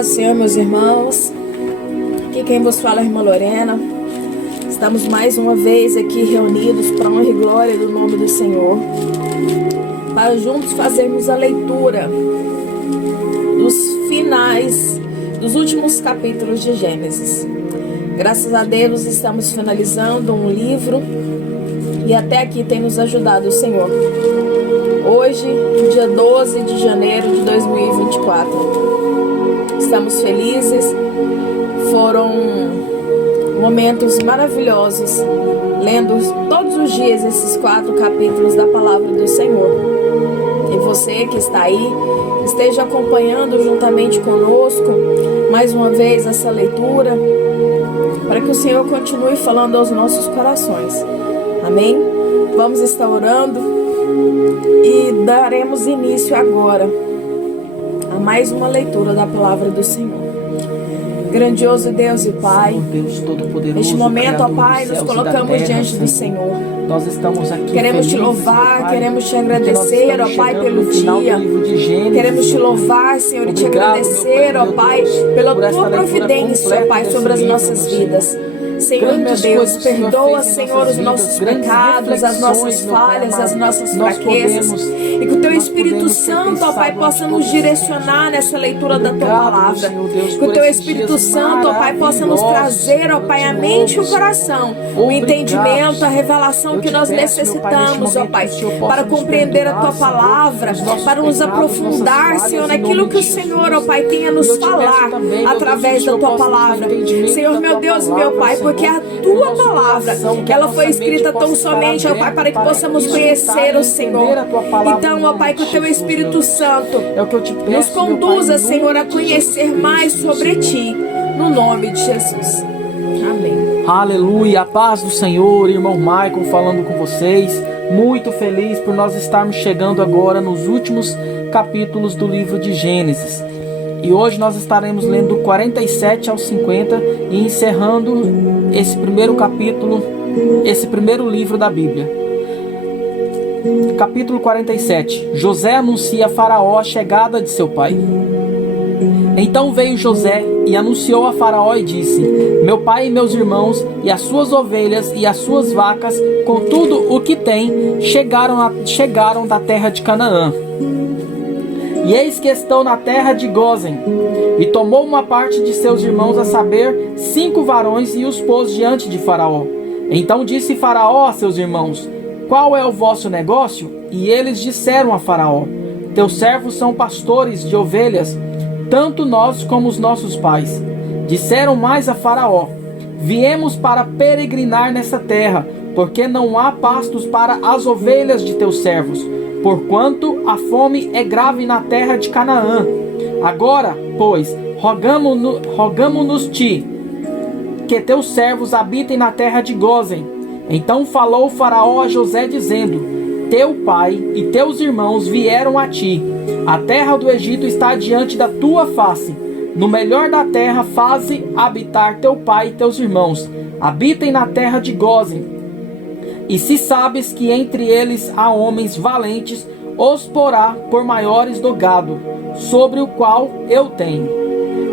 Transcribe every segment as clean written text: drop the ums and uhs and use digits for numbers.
paz do Senhor, meus irmãos. Aqui quem vos fala é a irmã Lorena. Estamos mais uma vez aqui reunidos para a honra e glória do nome do Senhor, para juntos fazermos a leitura dos finais dos últimos capítulos de Gênesis. Graças a Deus estamos finalizando um livro e até aqui tem nos ajudado o Senhor. Hoje, dia 12 de janeiro de 2024. Estamos felizes. Foram momentos maravilhosos lendo todos os dias esses 4 capítulos da palavra do Senhor. E você que está aí, esteja acompanhando juntamente conosco mais uma vez essa leitura, para que o Senhor continue falando aos nossos corações. Amém? Vamos estar orando e daremos início agora a mais uma leitura da palavra do Senhor. Grandioso Deus e Pai, Deus Todo-Poderoso, neste momento, ó Pai, nos colocamos diante do Senhor. Nós estamos aqui queremos te louvar, queremos te agradecer, ó Pai, pelo dia. Queremos te louvar, Senhor, e te agradecer, ó Pai, pela tua providência, ó Pai, sobre as nossas vidas. Senhor, meu Deus, perdoa, Senhor, os nossos pecados, as nossas falhas, as nossas fraquezas. E que o Teu Espírito Santo, ó Pai, possa nos direcionar nessa leitura da Tua palavra. Que o Teu Espírito Santo, ó Pai, possa nos trazer, ó Pai, a mente e o coração, o entendimento, a revelação que nós necessitamos, ó Pai, para compreender a Tua palavra, para nos aprofundar, Senhor, naquilo que o Senhor, ó Pai, tem a nos falar através da Tua palavra. Senhor, meu Deus e meu Pai, porque a Tua palavra, ela foi escrita tão somente, ó Pai, para que possamos conhecer o Senhor. Então, ó Pai, que o Teu Espírito Santo nos conduza, Senhor, a conhecer mais sobre Ti, no nome de Jesus. Amém. Aleluia, a paz do Senhor, irmão Michael falando com vocês. Muito feliz por nós estarmos chegando agora nos últimos capítulos do livro de Gênesis. E hoje nós estaremos lendo do 47 ao 50 e encerrando esse primeiro capítulo, esse primeiro livro da Bíblia. Capítulo 47. José anuncia a Faraó a chegada de seu pai. Então veio José e anunciou a Faraó e disse: Meu pai e meus irmãos, e as suas ovelhas e as suas vacas, com tudo o que tem, chegaram da terra de Canaã. E eis que estão na terra de Gósen. E tomou uma parte de seus irmãos, a saber, 5 varões, e os pôs diante de Faraó. Então disse Faraó a seus irmãos: Qual é o vosso negócio? E eles disseram a Faraó: Teus servos são pastores de ovelhas, tanto nós como os nossos pais. Disseram mais a Faraó: Viemos para peregrinar nessa terra, porque não há pastos para as ovelhas de teus servos, porquanto a fome é grave na terra de Canaã. Agora, pois, rogamo-nos-te, que teus servos habitem na terra de Gósen. Então falou o Faraó a José, dizendo: Teu pai e teus irmãos vieram a ti. A terra do Egito está diante da tua face. No melhor da terra faze habitar teu pai e teus irmãos. Habitem na terra de Gósen. E se sabes que entre eles há homens valentes, os porá por maiores do gado, sobre o qual eu tenho.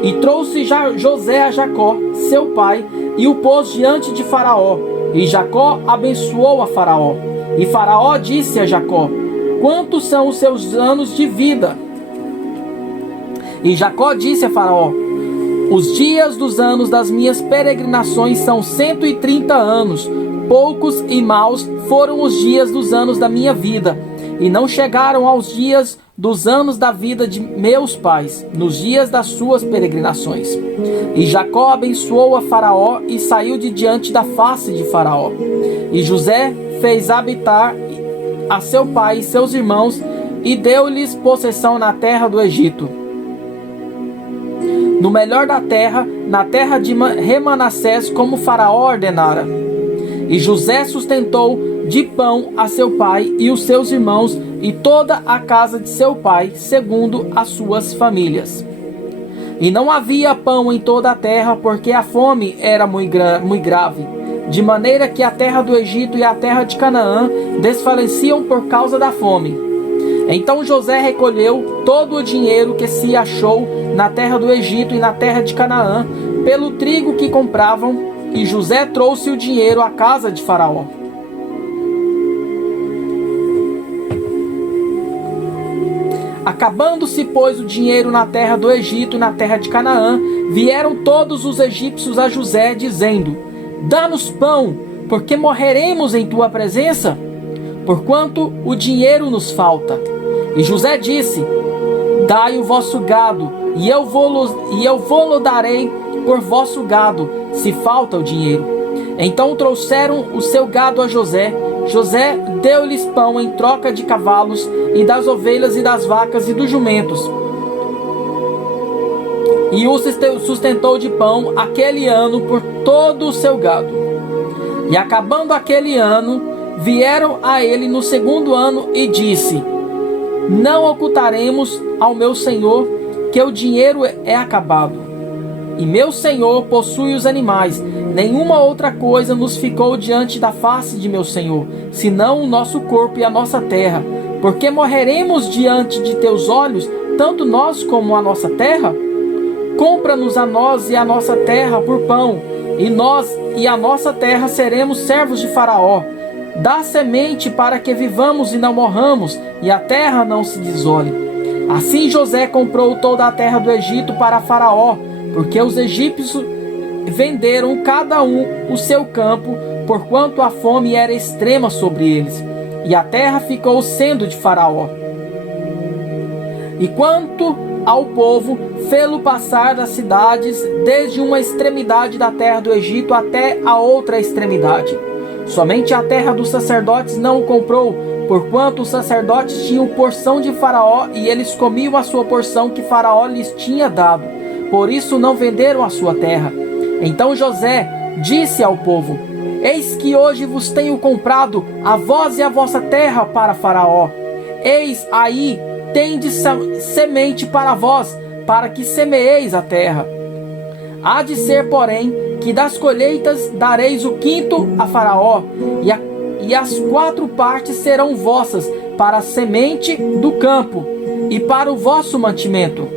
E trouxe José a Jacó, seu pai, e o pôs diante de Faraó. E Jacó abençoou a Faraó. E Faraó disse a Jacó: Quantos são os seus anos de vida? E Jacó disse a Faraó: Os dias dos anos das minhas peregrinações são 130 anos. Poucos e maus foram os dias dos anos da minha vida, e não chegaram aos dias dos anos da vida de meus pais, nos dias das suas peregrinações. E Jacó abençoou a Faraó e saiu de diante da face de Faraó. E José fez habitar a seu pai e seus irmãos, e deu-lhes possessão na terra do Egito, no melhor da terra, na terra de Remanassés, como Faraó ordenara. E José sustentou de pão a seu pai e os seus irmãos e toda a casa de seu pai, segundo as suas famílias. E não havia pão em toda a terra, porque a fome era muito grave, de maneira que a terra do Egito e a terra de Canaã desfaleciam por causa da fome. Então José recolheu todo o dinheiro que se achou na terra do Egito e na terra de Canaã, pelo trigo que compravam, e José trouxe o dinheiro à casa de Faraó. Acabando-se, pois, o dinheiro na terra do Egito e na terra de Canaã, vieram todos os egípcios a José, dizendo: Dá-nos pão, porque morreremos em tua presença, porquanto o dinheiro nos falta. E José disse: Dai o vosso gado, e eu vou-lo darei por vosso gado, se falta o dinheiro. Então trouxeram o seu gado a José. José deu-lhes pão em troca de cavalos, e das ovelhas e das vacas e dos jumentos, e o sustentou de pão aquele ano por todo o seu gado. E acabando aquele ano, vieram a ele no segundo ano e disse: Não ocultaremos ao meu senhor que o dinheiro é acabado, e meu senhor possui os animais. Nenhuma outra coisa nos ficou diante da face de meu senhor, senão o nosso corpo e a nossa terra. Porque morreremos diante de teus olhos, tanto nós como a nossa terra? Compra-nos a nós e a nossa terra por pão, e nós e a nossa terra seremos servos de Faraó. Dá semente para que vivamos e não morramos, e a terra não se desole. Assim José comprou toda a terra do Egito para Faraó, porque os egípcios venderam cada um o seu campo, porquanto a fome era extrema sobre eles, e a terra ficou sendo de Faraó. E quanto ao povo, fê-lo passar das cidades, desde uma extremidade da terra do Egito até a outra extremidade. Somente a terra dos sacerdotes não o comprou, porquanto os sacerdotes tinham porção de Faraó, e eles comiam a sua porção que Faraó lhes tinha dado. Por isso não venderam a sua terra. Então José disse ao povo: Eis que hoje vos tenho comprado a vós e a vossa terra para Faraó. Eis aí tendes semente para vós, para que semeeis a terra. Há de ser, porém, que das colheitas dareis o quinto a Faraó, e as 4 partes serão vossas para a semente do campo e para o vosso mantimento,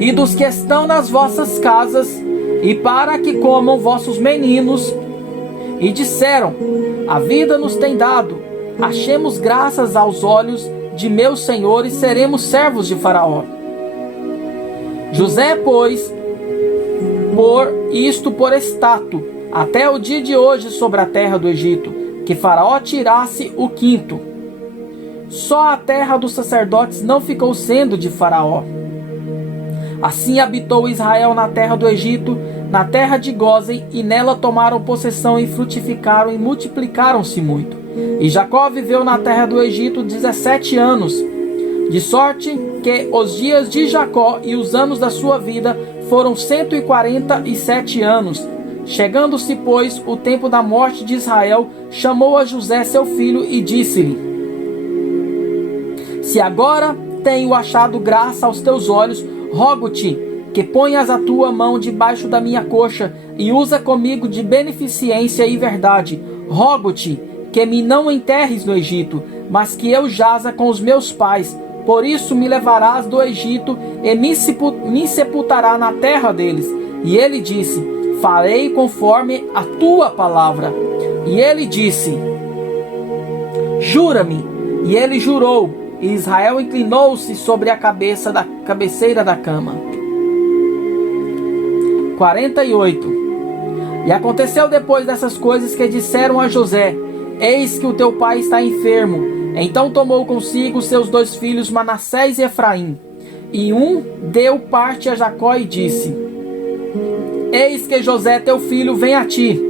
e dos que estão nas vossas casas, e para que comam vossos meninos. E disseram: A vida nos tem dado, achemos graças aos olhos de meu senhor e seremos servos de Faraó. José, pois, por isto por estato, até o dia de hoje sobre a terra do Egito, que Faraó tirasse o quinto. Só a terra dos sacerdotes não ficou sendo de Faraó. Assim habitou Israel na terra do Egito, na terra de Gósen, e nela tomaram possessão e frutificaram e multiplicaram-se muito. E Jacó viveu na terra do Egito 17 anos, de sorte que os dias de Jacó e os anos da sua vida foram 147 anos. Chegando-se, pois, o tempo da morte de Israel, chamou a José seu filho e disse-lhe: Se agora tenho achado graça aos teus olhos, rogo-te que ponhas a tua mão debaixo da minha coxa e usa comigo de beneficência e verdade. Rogo-te que me não enterres no Egito, mas que eu jaza com os meus pais. Por isso me levarás do Egito e me sepultará na terra deles. E ele disse: Farei conforme a tua palavra. E ele disse: Jura-me. E ele jurou. E Israel inclinou-se sobre a cabeceira da cama. 48. E aconteceu depois dessas coisas que disseram a José: Eis que o teu pai está enfermo. Então tomou consigo seus 2 filhos, Manassés e Efraim. E um deu parte a Jacó e disse: Eis que José teu filho vem a ti.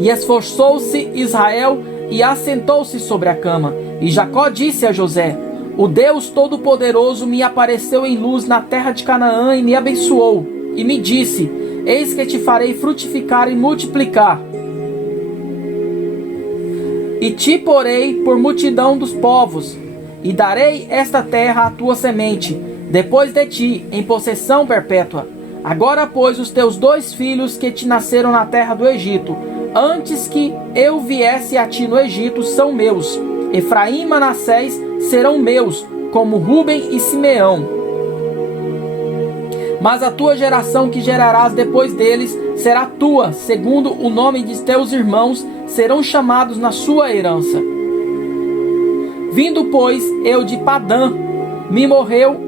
E esforçou-se Israel e assentou-se sobre a cama. E Jacó disse a José: O Deus Todo-Poderoso me apareceu em luz na terra de Canaã e me abençoou. E me disse: Eis que te farei frutificar e multiplicar. E te porei por multidão dos povos, e darei esta terra à tua semente, depois de ti, em possessão perpétua. Agora, pois, os teus 2 filhos que te nasceram na terra do Egito, antes que eu viesse a ti no Egito, são meus. Efraim e Manassés serão meus, como Ruben e Simeão. Mas a tua geração que gerarás depois deles será tua, segundo o nome de teus irmãos, serão chamados na sua herança. Vindo, pois, eu de Padã, me morreu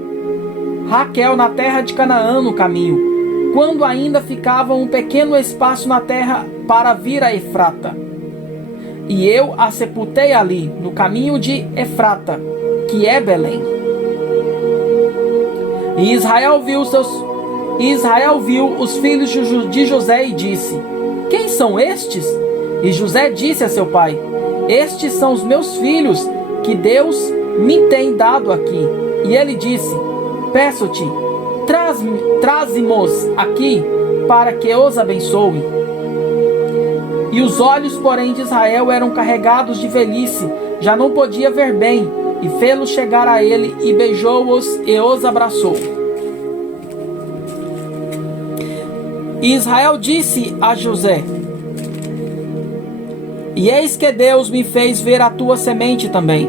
Raquel na terra de Canaã no caminho, quando ainda ficava um pequeno espaço na terra para vir a Efrata. E eu a sepultei ali, no caminho de Efrata, que é Belém. E Israel viu os filhos de José e disse: Quem são estes? E José disse a seu pai: Estes são os meus filhos, que Deus me tem dado aqui. E ele disse: Peço-te, traze-mos aqui, para que os abençoe. E os olhos, porém, de Israel eram carregados de velhice, já não podia ver bem, e fê-los chegar a ele, e beijou-os e os abraçou. E Israel disse a José: E eis que Deus me fez ver a tua semente também.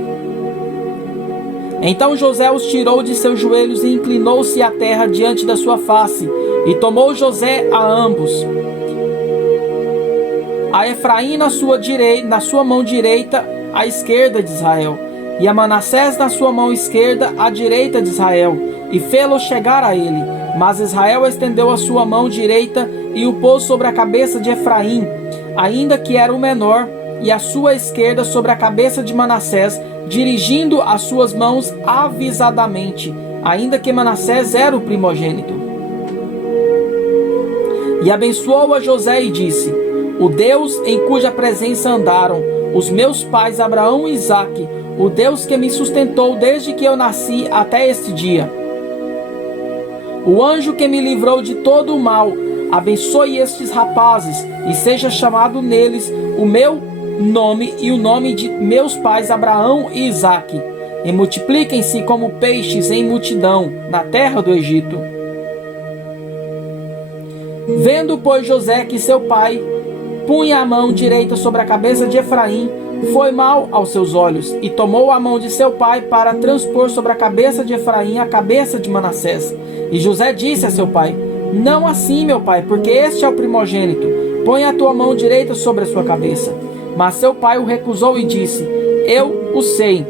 Então José os tirou de seus joelhos e inclinou-se à terra diante da sua face, e tomou José a ambos, a Efraim na sua mão direita, à esquerda de Israel, e a Manassés na sua mão esquerda, à direita de Israel, e fê-lo chegar a ele. Mas Israel estendeu a sua mão direita e o pôs sobre a cabeça de Efraim, ainda que era o menor, e a sua esquerda sobre a cabeça de Manassés, dirigindo as suas mãos avisadamente, ainda que Manassés era o primogênito. E abençoou a José e disse: O Deus em cuja presença andaram os meus pais Abraão e Isaque, o Deus que me sustentou desde que eu nasci até este dia, o anjo que me livrou de todo o mal, abençoe estes rapazes, e seja chamado neles o meu nome e o nome de meus pais Abraão e Isaque, e multipliquem-se como peixes em multidão na terra do Egito. Vendo, pois, José que seu pai punha a mão direita sobre a cabeça de Efraim, foi mal aos seus olhos, e tomou a mão de seu pai para transpor sobre a cabeça de Efraim a cabeça de Manassés. E José disse a seu pai: Não assim, meu pai, porque este é o primogênito. Põe a tua mão direita sobre a sua cabeça. Mas seu pai o recusou e disse: Eu o sei,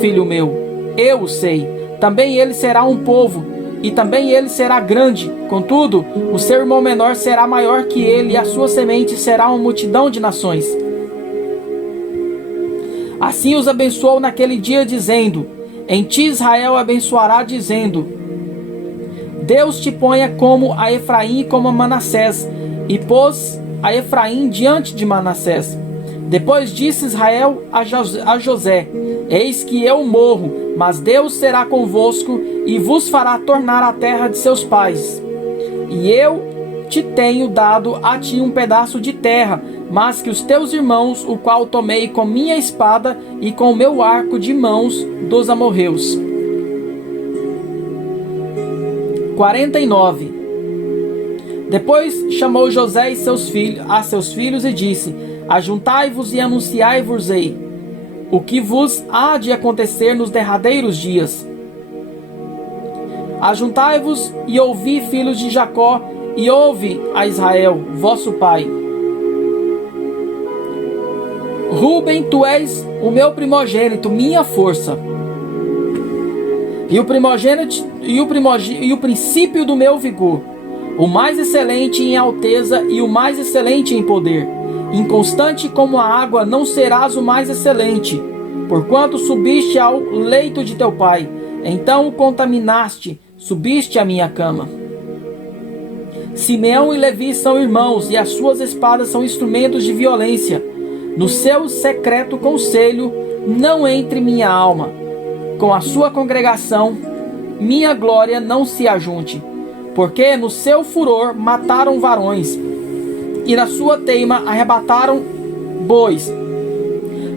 filho meu, eu o sei. Também ele será um povo, e também ele será grande. Contudo, o seu irmão menor será maior que ele, e a sua semente será uma multidão de nações. Assim os abençoou naquele dia, dizendo: Em ti Israel abençoará, dizendo: Deus te ponha como a Efraim e como a Manassés. E pôs a Efraim diante de Manassés. Depois disse Israel a José: Eis que eu morro, mas Deus será convosco e vos fará tornar a terra de seus pais. E eu te tenho dado a ti um pedaço de terra, mas que os teus irmãos, o qual tomei com minha espada e com o meu arco de mãos dos amorreus. 49. Depois chamou José a seus filhos e disse: Ajuntai-vos e anunciai-vos-ei o que vos há de acontecer nos derradeiros dias. Ajuntai-vos e ouvi, filhos de Jacó, e ouve a Israel, vosso pai. Rúben, tu és o meu primogênito, minha força, e o princípio do meu vigor, o mais excelente em alteza e o mais excelente em poder. Inconstante como a água não serás o mais excelente, porquanto subiste ao leito de teu pai, então o contaminaste, subiste à minha cama. Simeão e Levi são irmãos, e as suas espadas são instrumentos de violência. No seu secreto conselho não entre minha alma. Com a sua congregação, minha glória não se ajunte. Porque no seu furor mataram varões, e na sua teima arrebataram bois.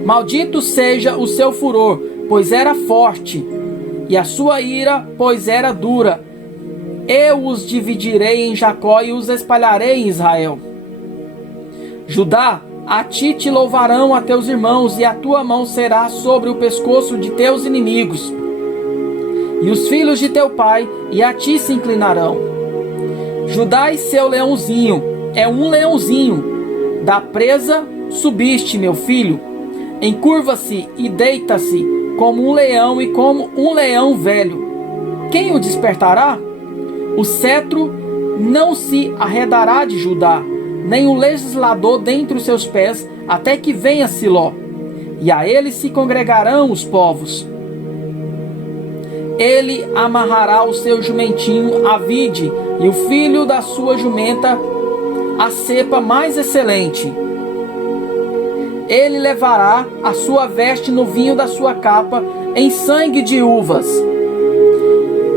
Maldito seja o seu furor, pois era forte, e a sua ira, pois era dura. Eu os dividirei em Jacó e os espalharei em Israel. Judá, a ti te louvarão a teus irmãos, e a tua mão será sobre o pescoço de teus inimigos. E os filhos de teu pai, e a ti se inclinarão. Judá e seu leãozinho, é um leãozinho. Da presa subiste, meu filho. Encurva-se e deita-se como um leão e como um leão velho. Quem o despertará? O cetro não se arredará de Judá, nem o legislador dentre os seus pés, até que venha Siló. E a ele se congregarão os povos. Ele amarrará o seu jumentinho à vide, e o filho da sua jumenta à cepa mais excelente. Ele levará a sua veste no vinho da sua capa, em sangue de uvas.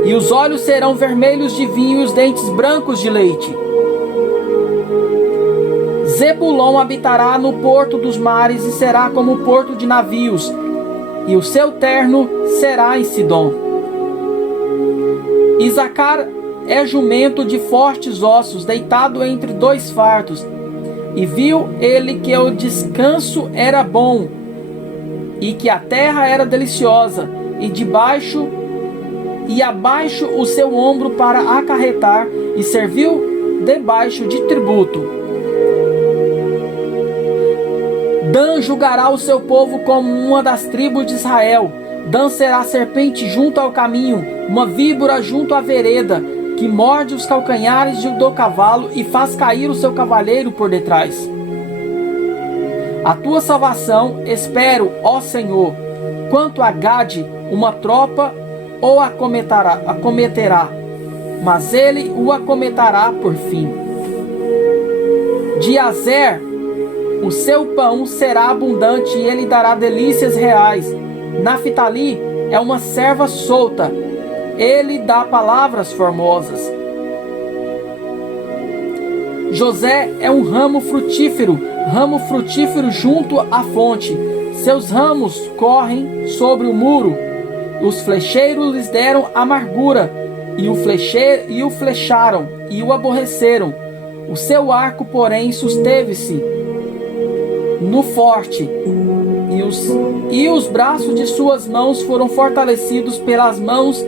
E os olhos serão vermelhos de vinho e os dentes brancos de leite. Zebulon habitará no porto dos mares e será como o porto de navios, e o seu terno será em Sidom. Isacar é jumento de fortes ossos, deitado entre dois fartos. E viu ele que o descanso era bom, e que a terra era deliciosa, e abaixo o seu ombro para acarretar, e serviu debaixo de tributo. Dan julgará o seu povo como uma das tribos de Israel. Dan será serpente junto ao caminho, uma víbora junto à vereda, que morde os calcanhares do cavalo e faz cair o seu cavaleiro por detrás. A tua salvação espero, ó Senhor. Quanto a Gade, uma tropa o acometerá, mas ele o acometerá por fim. De Azer, o seu pão será abundante e ele dará delícias reais. Naftali é uma serva solta, ele dá palavras formosas. José é um ramo frutífero junto à fonte. Seus ramos correm sobre o muro. Os flecheiros lhes deram amargura, e o flecharam, e o aborreceram. O seu arco, porém, susteve-se no forte, e os braços de suas mãos foram fortalecidos pelas mãos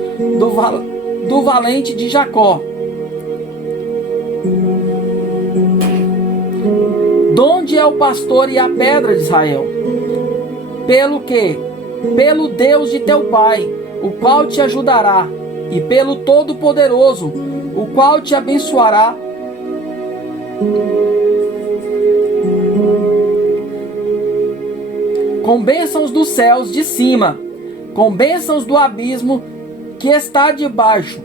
do valente de Jacó. Donde é o pastor e a pedra de Israel? Pelo Deus de teu pai, o qual te ajudará, e pelo Todo-Poderoso, o qual te abençoará. Com bênçãos dos céus de cima, com bênçãos do abismo que está debaixo,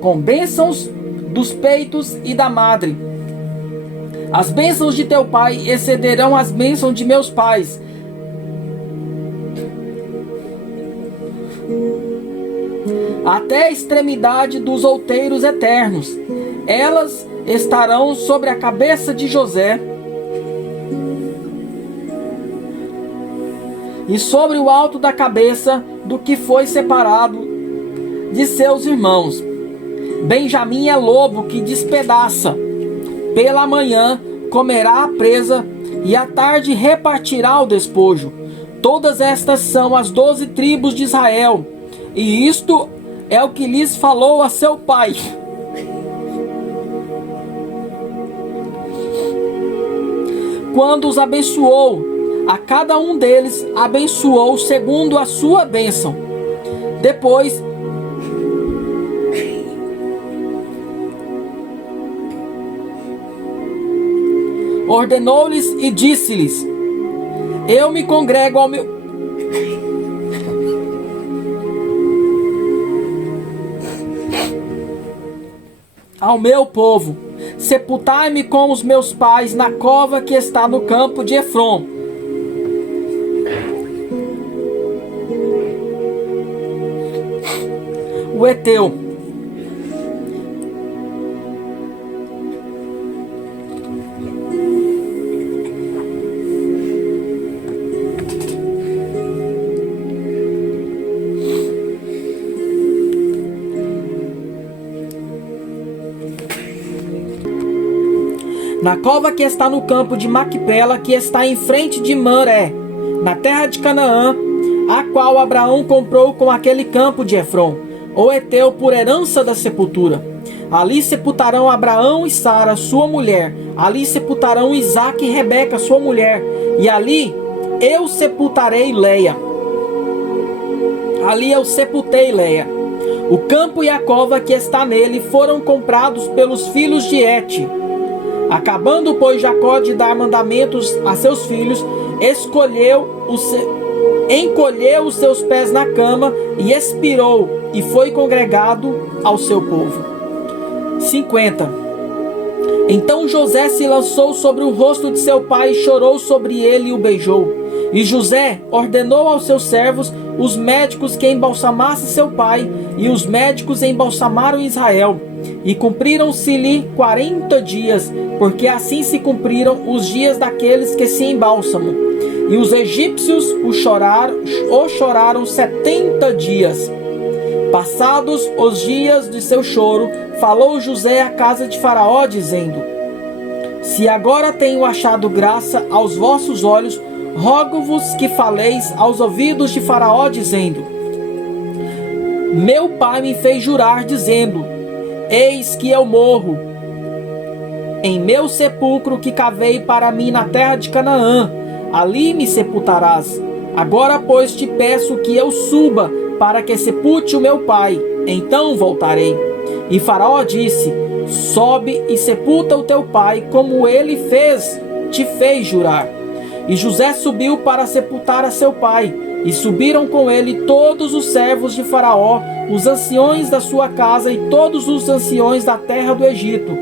com bênçãos dos peitos e da madre. As bênçãos de teu pai excederão as bênçãos de meus pais, até a extremidade dos outeiros eternos. Elas estarão sobre a cabeça de José, e sobre o alto da cabeça do que foi separado de seus irmãos. Benjamim é lobo que despedaça. Pela manhã comerá a presa, e à tarde repartirá o despojo. Todas estas são as 12 tribos de Israel, e isto é o que lhes falou a seu pai. Quando os abençoou, a cada um deles abençoou segundo a sua bênção. Depois ordenou-lhes e disse-lhes: eu me congrego ao meu povo. Sepultai-me com os meus pais na cova que está no campo de Efron. O Eteu. Na cova que está no campo de Macpela, que está em frente de Manré, na terra de Canaã, a qual Abraão comprou com aquele campo de Efron, o Eteu, por herança da sepultura. Ali sepultarão Abraão e Sara, sua mulher. Ali sepultarão Isaque e Rebeca, sua mulher. E ali eu sepultarei Leia. Ali eu sepultei Leia. O campo e a cova que está nele foram comprados pelos filhos de Et. Acabando, pois, Jacó de dar mandamentos a seus filhos, encolheu os seus pés na cama e expirou, e foi congregado ao seu povo. 50. Então José se lançou sobre o rosto de seu pai, chorou sobre ele e o beijou. E José ordenou aos seus servos, os médicos, que embalsamassem seu pai, e os médicos embalsamaram Israel. E cumpriram-se-lhe 40 dias, porque assim se cumpriram os dias daqueles que se embalsamam. E os egípcios o choraram 70 dias. Passados os dias de seu choro, falou José à casa de Faraó, dizendo: Se agora tenho achado graça aos vossos olhos, rogo-vos que faleis aos ouvidos de Faraó, dizendo: Meu pai me fez jurar, dizendo: Eis que eu morro em meu sepulcro que cavei para mim na terra de Canaã, ali me sepultarás. Agora, pois, te peço que eu suba para que sepulte o meu pai, então voltarei. E Faraó disse: Sobe e sepulta o teu pai, como ele te fez jurar. E José subiu para sepultar a seu pai, e subiram com ele todos os servos de Faraó, os anciões da sua casa e todos os anciões da terra do Egito,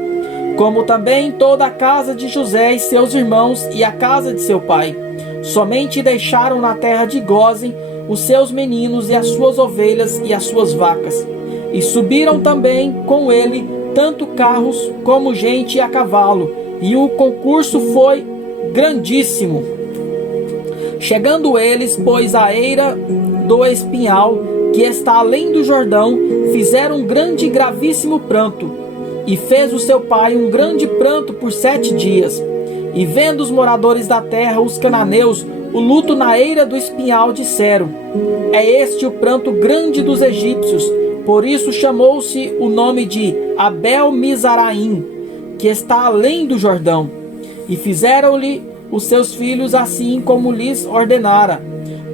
como também toda a casa de José e seus irmãos e a casa de seu pai. Somente deixaram na terra de Gósen os seus meninos e as suas ovelhas e as suas vacas. E subiram também com ele tanto carros como gente a cavalo, e o concurso foi grandíssimo. Chegando eles, pois, à eira do espinhal, que está além do Jordão, fizeram um grande e gravíssimo pranto. E fez o seu pai um grande pranto por 7 dias. E vendo os moradores da terra, os cananeus, o luto na eira do espinhal, disseram: É este o pranto grande dos egípcios. Por isso chamou-se o nome de Abel-Mizraim, que está além do Jordão. E fizeram-lhe os seus filhos assim como lhes ordenara,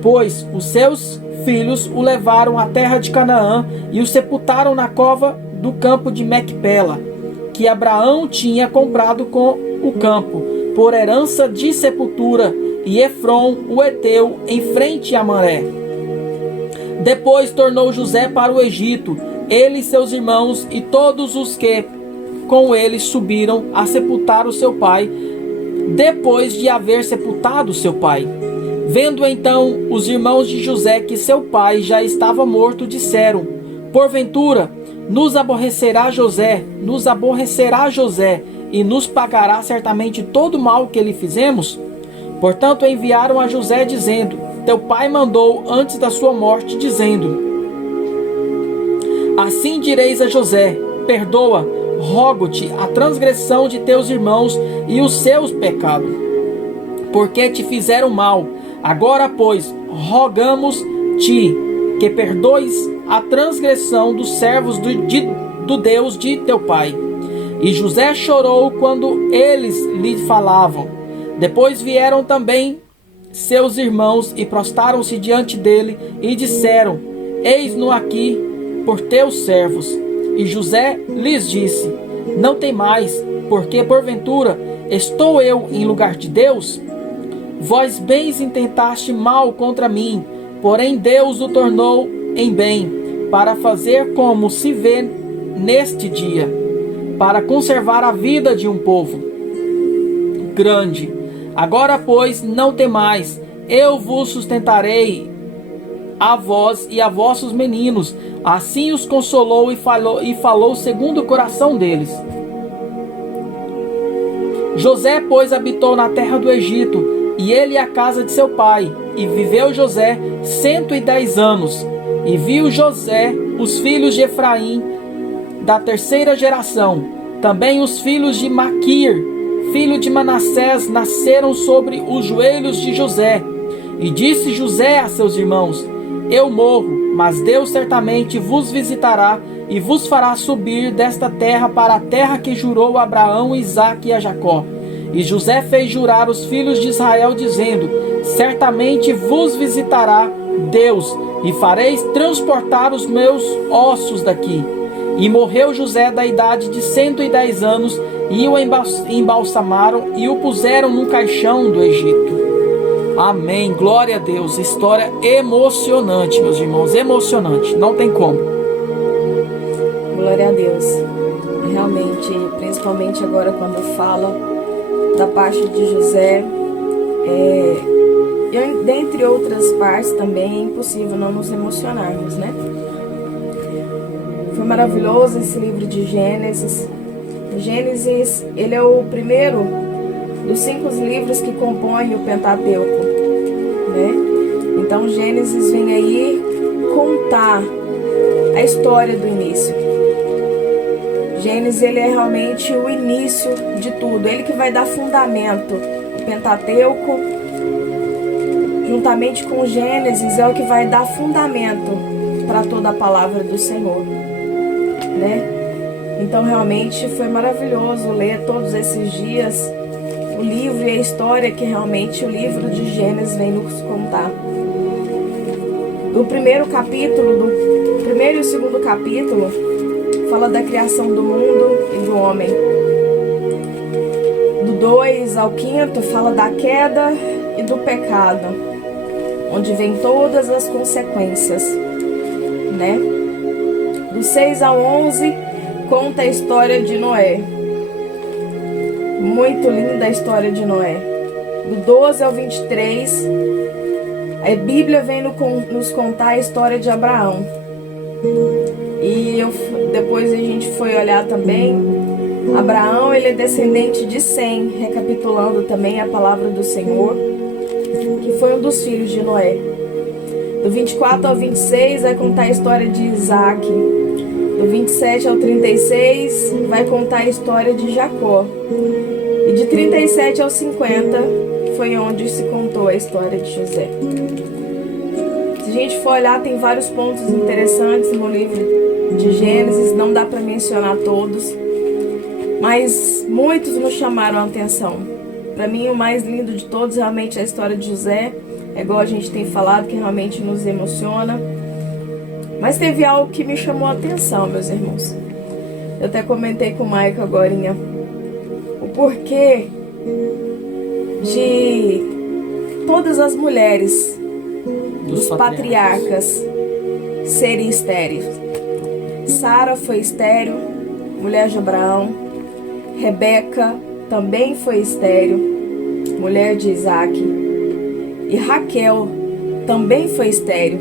pois os seus filhos o levaram à terra de Canaã e o sepultaram na cova do campo de Macpela, que Abraão tinha comprado com o campo, por herança de sepultura, e Efron, o Eteu, em frente a Mamré. Depois tornou José para o Egito, ele e seus irmãos e todos os que com ele subiram a sepultar o seu pai, depois de haver sepultado seu pai. Vendo então os irmãos de José que seu pai já estava morto, disseram: Porventura nos aborrecerá José, e nos pagará certamente todo o mal que lhe fizemos? Portanto enviaram a José, dizendo: Teu pai mandou antes da sua morte, dizendo: Assim direis a José: Perdoa, rogo-te, a transgressão de teus irmãos e os seus pecados, porque te fizeram mal. Agora, pois, rogamos-te que perdoes a transgressão dos servos do Deus de teu pai. E José chorou quando eles lhe falavam. Depois vieram também seus irmãos e prostaram-se diante dele e disseram: Eis-no aqui por teus servos. E José lhes disse: Não temais, porque porventura estou eu em lugar de Deus? Vós bem intentaste mal contra mim, porém Deus o tornou em bem, para fazer como se vê neste dia, para conservar a vida de um povo grande. Agora, pois, não temais, eu vos sustentarei, a vós e a vossos meninos. Assim os consolou e falou segundo o coração deles. José, pois, habitou na terra do Egito, e ele e a casa de seu pai. E viveu José 110 anos. E viu José os filhos de Efraim da terceira geração. Também os filhos de Maquir, filho de Manassés, nasceram sobre os joelhos de José. E disse José a seus irmãos: Eu morro, mas Deus certamente vos visitará e vos fará subir desta terra para a terra que jurou a Abraão, Isaque e a Jacó. E José fez jurar os filhos de Israel, dizendo: certamente vos visitará Deus, e fareis transportar os meus ossos daqui. E morreu José da idade de 110 anos, e o embalsamaram e o puseram num caixão do Egito. Amém, glória a Deus. História emocionante, meus irmãos, emocionante, não tem como. Glória a Deus. Realmente, principalmente agora quando fala da parte de José, dentre outras partes também, é impossível não nos emocionarmos, né? Foi maravilhoso esse livro de Gênesis. Gênesis, ele é o primeiro dos 5 livros que compõem o Pentateuco, né? Então Gênesis vem aí contar a história do início. Gênesis, ele é realmente o início de tudo, ele que vai dar fundamento. O Pentateuco, juntamente com Gênesis, é o que vai dar fundamento para toda a palavra do Senhor, né? Então realmente foi maravilhoso ler todos esses dias o livro e a história que realmente o livro de Gênesis vem nos contar. Do primeiro capítulo, do primeiro e o segundo capítulo, fala da criação do mundo e do homem. Do 2 ao 5 fala da queda e do pecado, onde vem todas as consequências, né? Do 6 ao 11 conta a história de Noé. Muito linda a história de Noé. Do 12 ao 23, a Bíblia vem nos contar a história de Abraão. E depois a gente foi olhar também, Abraão, ele é descendente de Sem, recapitulando também a palavra do Senhor, que foi um dos filhos de Noé. Do 24 ao 26 vai contar a história de Isaque. Do 27 ao 36 vai contar a história de Jacó. E de 37 ao 50 foi onde se contou a história de José. Se a gente for olhar, tem vários pontos interessantes no livro de Gênesis, não dá para mencionar todos, mas muitos nos chamaram a atenção. Para mim, o mais lindo de todos realmente é a história de José, é igual a gente tem falado, que realmente nos emociona. Mas teve algo que me chamou a atenção, meus irmãos. Eu até comentei com o Maico agorinha o porquê de todas as mulheres dos patriarcas serem estéreis. Sara foi estéril, mulher de Abraão. Rebeca também foi estéril, mulher de Isaque. E Raquel também foi estéril,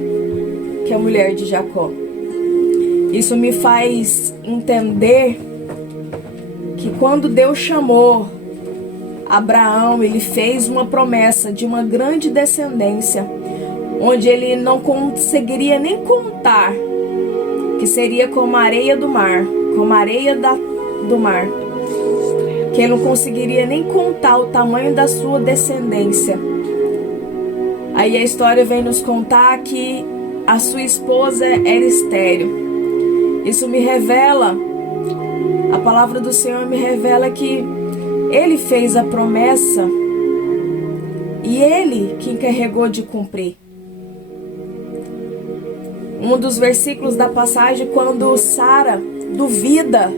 que é a mulher de Jacó. Isso me faz entender que quando Deus chamou Abraão, ele fez uma promessa de uma grande descendência, onde ele não conseguiria nem contar, que seria como a areia do mar, como a areia do mar, que ele não conseguiria nem contar o tamanho da sua descendência. Aí a história vem nos contar que a sua esposa era estéril. Isso me revela, a palavra do Senhor me revela que ele fez a promessa e ele que encarregou de cumprir. Um dos versículos da passagem, quando Sara duvida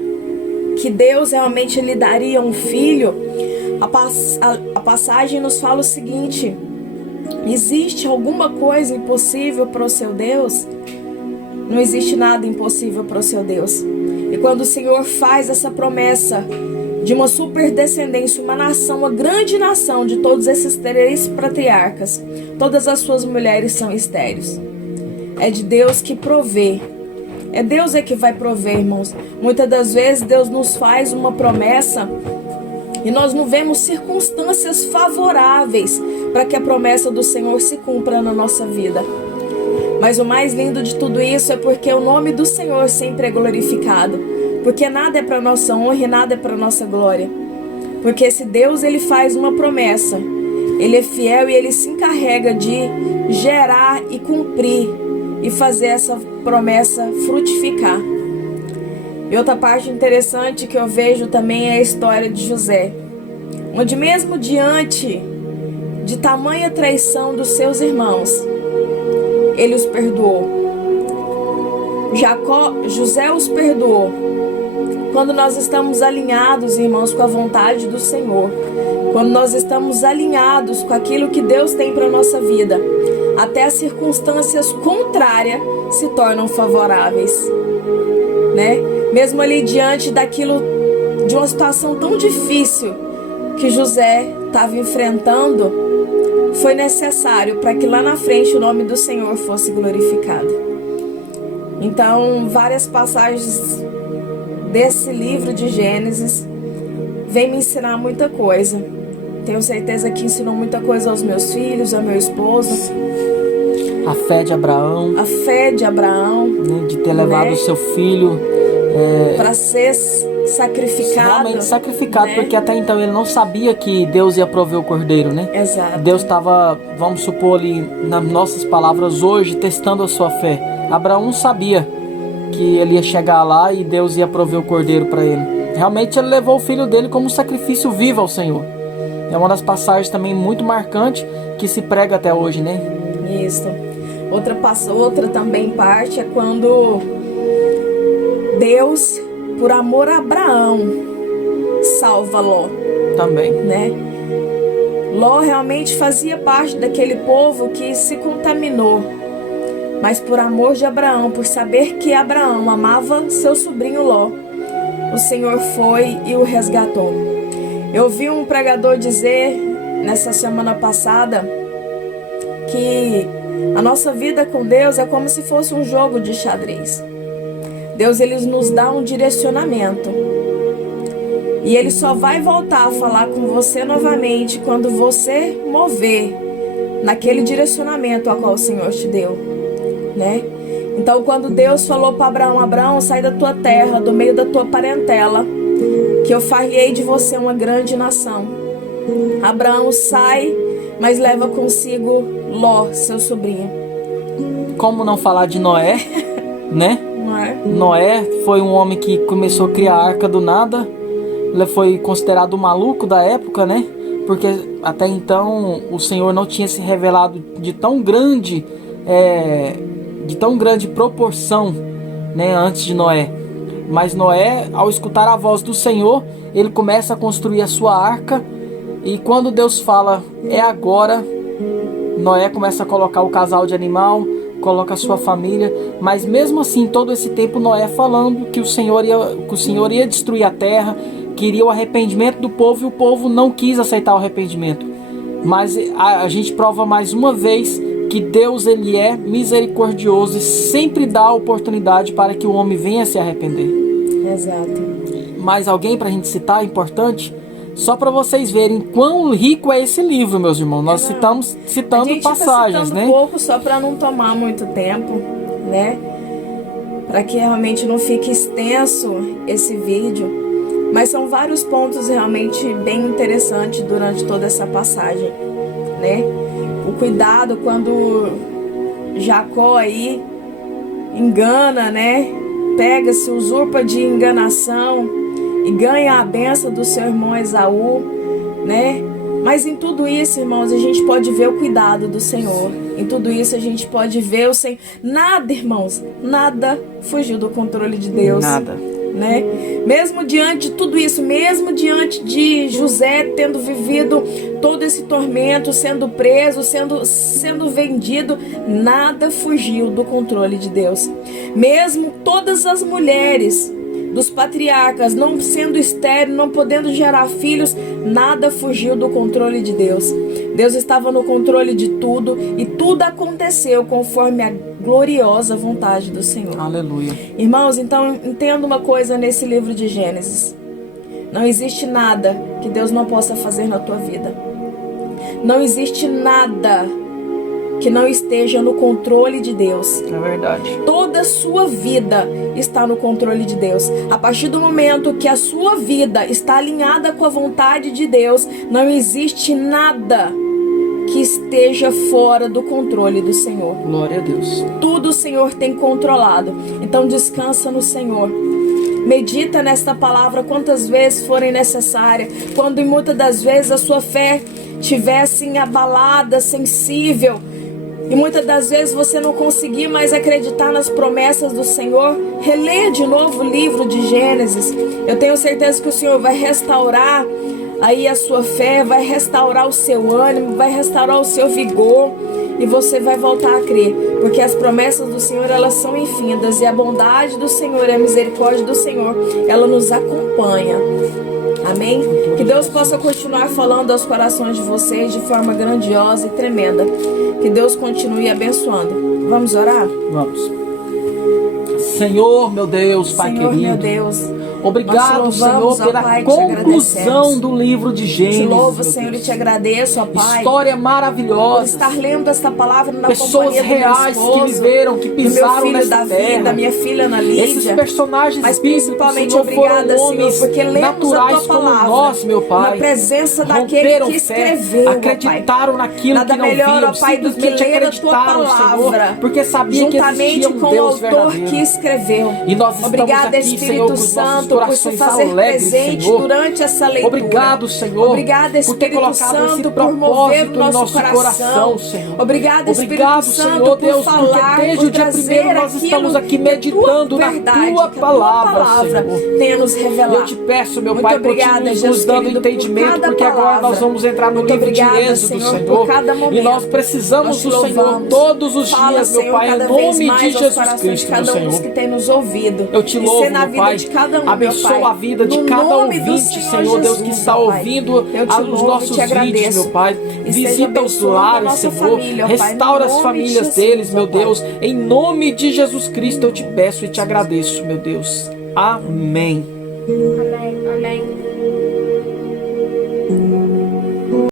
que Deus realmente lhe daria um filho, a passagem nos fala o seguinte: existe alguma coisa impossível para o seu Deus? Não existe nada impossível para o seu Deus. E quando o Senhor faz essa promessa de uma super descendência, uma nação, uma grande nação de todos esses 3 patriarcas, todas as suas mulheres são estéreis. É de Deus que provê. É Deus que vai prover, irmãos. Muitas das vezes Deus nos faz uma promessa e nós não vemos circunstâncias favoráveis para que a promessa do Senhor se cumpra na nossa vida. Mas o mais lindo de tudo isso é porque o nome do Senhor sempre é glorificado. Porque nada é para nossa honra e nada é para nossa glória. Porque se Deus ele faz uma promessa, ele é fiel e ele se encarrega de gerar e cumprir e fazer essa promessa frutificar. E outra parte interessante que eu vejo também é a história de José, onde mesmo diante de tamanha traição dos seus irmãos, ele os perdoou. José os perdoou. Quando nós estamos alinhados, irmãos, com a vontade do Senhor, quando nós estamos alinhados com aquilo que Deus tem para a nossa vida, até as circunstâncias contrárias se tornam favoráveis, né? Mesmo ali diante daquilo, de uma situação tão difícil que José estava enfrentando, foi necessário para que lá na frente o nome do Senhor fosse glorificado. Então, várias passagens desse livro de Gênesis vem me ensinar muita coisa. Tenho certeza que ensinou muita coisa aos meus filhos, ao meu esposo. A fé de Abraão. A fé de Abraão. Né, de ter levado o seu filho para ser sacrificado. Realmente sacrificado, né? Porque até então ele não sabia que Deus ia prover o cordeiro, né? Exato. Deus estava, vamos supor ali, nas nossas palavras hoje, testando a sua fé. Abraão sabia que ele ia chegar lá e Deus ia prover o cordeiro para ele. Realmente ele levou o filho dele como um sacrifício vivo ao Senhor. É uma das passagens também muito marcante que se prega até hoje, né? Isso. Outra também parte é quando Deus, por amor a Abraão, salva Ló. Também. Né? Ló realmente fazia parte daquele povo que se contaminou. Mas por amor de Abraão, por saber que Abraão amava seu sobrinho Ló, o Senhor foi e o resgatou. Eu vi um pregador dizer nessa semana passada que a nossa vida com Deus é como se fosse um jogo de xadrez. Deus, ele nos dá um direcionamento. E ele só vai voltar a falar com você novamente quando você mover naquele direcionamento a qual o Senhor te deu, né? Então, quando Deus falou para Abraão: Abraão, sai da tua terra, do meio da tua parentela, que eu farei de você uma grande nação. Abraão sai, mas leva consigo Ló, seu sobrinho. Como não falar de Noé, né? Noé foi um homem que começou a criar a arca do nada. Ele foi considerado o maluco da época, né? Porque até então o Senhor não tinha se revelado de tão grande proporção, né, antes de Noé. Mas Noé, ao escutar a voz do Senhor, ele começa a construir a sua arca. E quando Deus fala, é agora, Noé começa a colocar o casal de animal, coloca a sua família. Mas mesmo assim, todo esse tempo Noé falando que o Senhor ia destruir a terra, queria o arrependimento do povo, e o povo não quis aceitar o arrependimento. Mas a gente prova mais uma vez que Deus, ele é misericordioso e sempre dá a oportunidade para que o homem venha se arrepender. Exato. Mais alguém para a gente citar, importante? Só para vocês verem quão rico é esse livro, meus irmãos. Nós estamos citando passagens, né? Um pouco só para não tomar muito tempo, né? Para que realmente não fique extenso esse vídeo. Mas são vários pontos realmente bem interessantes durante toda essa passagem, né? O cuidado quando Jacó aí engana, né? Pega-se, usurpa de enganação e ganha a bênção do seu irmão Esaú, né? Mas em tudo isso, irmãos, a gente pode ver o cuidado do Senhor. Em tudo isso a gente pode ver o Senhor. Nada, irmãos, nada fugiu do controle de Deus. Nada. Né? Mesmo diante de tudo isso, mesmo diante de José tendo vivido todo esse tormento, sendo preso, sendo vendido, nada fugiu do controle de Deus. Mesmo todas as mulheres dos patriarcas não sendo estéril, não podendo gerar filhos, nada fugiu do controle de Deus. Deus estava no controle de tudo e tudo aconteceu conforme a gloriosa vontade do Senhor. Aleluia. Irmãos, então entenda uma coisa nesse livro de Gênesis. Não existe nada que Deus não possa fazer na tua vida. Não existe nada que não esteja no controle de Deus. É verdade. Toda a sua vida está no controle de Deus. A partir do momento que a sua vida está alinhada com a vontade de Deus, não existe nada que esteja fora do controle do Senhor. Glória a Deus. Tudo o Senhor tem controlado. Então descansa no Senhor. Medita nesta palavra quantas vezes forem necessárias. Quando muitas das vezes a sua fé estivesse abalada, sensível, e muitas das vezes você não conseguir mais acreditar nas promessas do Senhor, releia de novo o livro de Gênesis. Eu tenho certeza que o Senhor vai restaurar aí a sua fé, vai restaurar o seu ânimo, vai restaurar o seu vigor, e você vai voltar a crer, porque as promessas do Senhor, elas são infinitas, e a bondade do Senhor e a misericórdia do Senhor, ela nos acompanha. Amém? Que Deus possa continuar falando aos corações de vocês de forma grandiosa e tremenda. Que Deus continue abençoando. Vamos orar? Vamos. Senhor, meu Deus, Pai Senhor, querido. meu Deus. Obrigado, Senhor, pela conclusão do livro de Gênesis. Te louvo, Senhor, e te agradeço, ó Pai. História maravilhosa. Por estar lendo esta palavra na pessoas companhia reais do meu esposo, que viveram, que pisaram nessa terra. Da minha filha Ana Lídia. Esses personagens mas bíblicos, principalmente Senhor, obrigada, foram Senhor, homens porque lemos naturais a tua palavra, como nós, meu Pai. na presença daquele que escreveu, acreditaram naquilo nada que não melhor, viam, ó Pai, do que ler a tua palavra, porque sabia que existia um com Deus o autor verdadeiro. que escreveu. E nós estamos Obrigada, aqui, Espírito Senhor, com os nossos Santo, por se corações fazer alegres, presente Senhor. durante essa leitura. Obrigado, Senhor, Obrigada, por ter Espírito colocado esse Santo, por mover o propósito em nosso coração, Senhor. Obrigado, Espírito Obrigado, Santo, Senhor Deus, por falar, porque desde o dia primeiro nós estamos aqui meditando na tua palavra, Senhor. Tenha nos revelado. Eu te peço, meu Muito Pai, obrigada, continue Jesus nos dando querido, entendimento, porque agora nós vamos entrar no Muito livro obrigada, de Êxodo, Senhor, Senhor. por cada momento. E nós precisamos Nós do te Senhor louvamos. todos os Fala, dias, meu Senhor, Pai, em cada vez nome mais de aos Jesus corações de Cristo, meu cada um dos Senhor. que tem nos ouvido. Eu te E louvo, ser na meu vida Pai. de cada um, Abençoa meu Pai. a vida de No cada nome do ouvinte, Senhor Senhor Deus, que Jesus, está meu Pai. ouvindo Eu te os louvo nossos e te agradeço. vídeos, meu Pai. E seja Visita os abençoando a lares, nossa Senhor. família, ó Pai, Restaura no as nome de famílias Jesus, deles, meu ó Pai. Deus. Em nome de Jesus Cristo eu te peço e te agradeço, meu Deus. Amém. Amém. Amém.